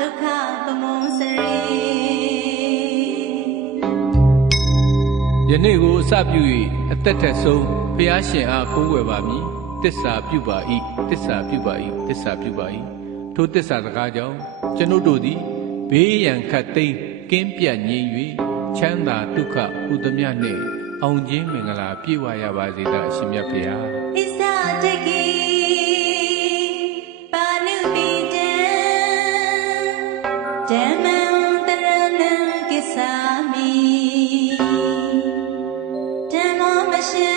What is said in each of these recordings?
ဒုက္ခပမုံစရိယနေ့ကိုအစပြု၍အသက်ထက်ဆုံးဘုရားရှင်အားကိုးကွယ်ပါမည်တစ္ဆာပြုပါ၏တစ္ဆာပြုပါ၏တစ္ဆာပြုပါ၏ထိုတစ္ဆာစကားကြောင့်ကျွန်ုပ်တို့သည်ဘေးရန်ခတ်သိမ်းကင်းပြတ်ငြိမ်၍ချမ်းသာဒုက္ခဟူသည်များနှင့်အောင်ခြင်းမင်္ဂလာပြည့်ဝရပါစေသောအရှင်မြတ်ဘုရားဣဇာတကိပါဏုပိတံဓမ္မံတရဏံကိစ္ဆာမိဓမ္မောမရှံ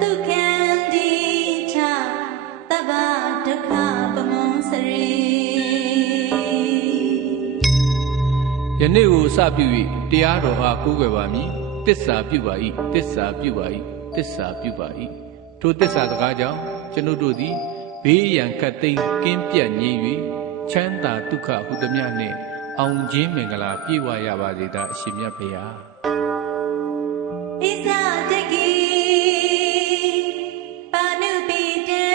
ဒုက္ခံတိထသဗ္ဗဒုက္ခပမုံစရိယနေ့ကိုအစပြု၍တရားတော်အားကိုးကွယ်ပါမည်တစ္ဆာပြုပါ၏တစ္ဆာပြုပါ၏တစ္ဆာပြုပါ၏ထိုတစ္ဆာစကားကြောင့်ကျွန်ုပ်တို့သည်ဘေးရန်ခတ်သိမ်းကင်းပြတ်ငြိမ်၍ချမ်းသာဒုက္ခဟူသည်များနှင့်အောင်ခြင်းမင်္ဂလာပြည့်ဝရပါစေသောအရှင်မြတ်ဘုရားဣဇာတကိပါဏုပိတံ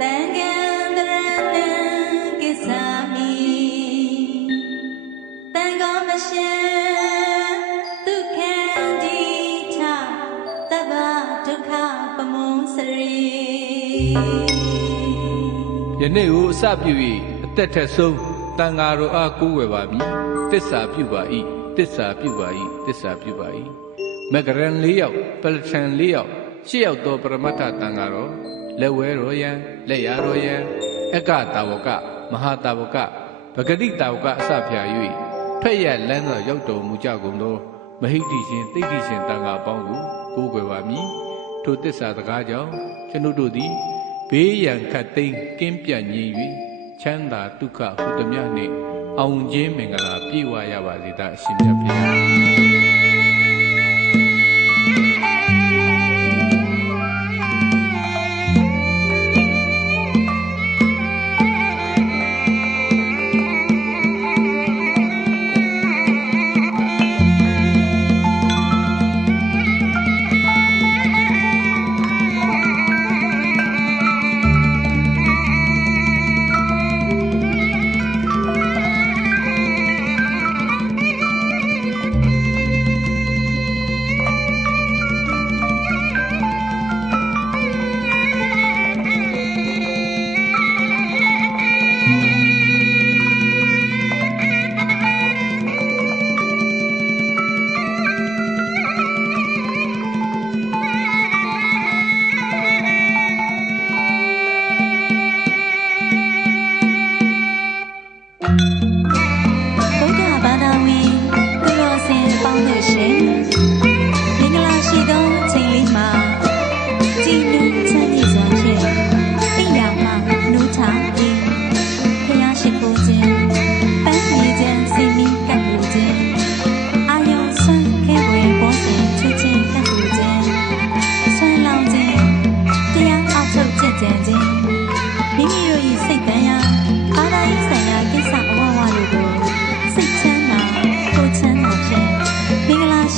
သံဃံတရဏံကိစ္ဆာမိသံဃောမရှံဒုက္ခံတိထသဗ္ဗဒုက္ခပမုံစရိယနေ့ကိုအစပြု၍အသက်ထက်ဆုံးတန်ဃာတော်အားကိုးကွယ်ပါမည်တစ္ဆာပြုပါ၏တစ္ဆာပြုပါ၏တစ္ဆာပြုပါ၏မဂရန်၄ယောက်ပလထန်၄ယောက်၈ယောက်သောပရမတ္ထတန်ဃာတော်လက်ဝဲတော်ယံလက်ရာတော်ယံအက္ခတာဝကမဟာတာဝကပဂတိတာဝကအစဖြာ၍ထွက်ရလန်းသောရောက်တော်မူကြကုန်သောမဟိတိရှင်သိတိရှင်တန်ဃာအပေါင်းကိုကိုးကွယ်ပါမည်ထိုတစ္ဆာစကားကြောင့်ကျွန်ုပ်တို့သည်ဘေးရန်ခတ်သိမ်းကင်းပြတ်ငြိမ်၍ချမ်းသာဒုက္ခဟူသည်များနှင့်အောင်ခြင်းမင်္ဂလာပြည့်ဝရပါစေသောအရှင်မြတ်ဘုရား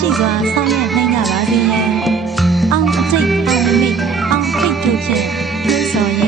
ရှိစွာဆောင်ရွက်နိုင်ကြပါစေ။အောင်အတိတ်အောင်မိအောင်ထိတ်တို့ဖြင့်ပြုစွာ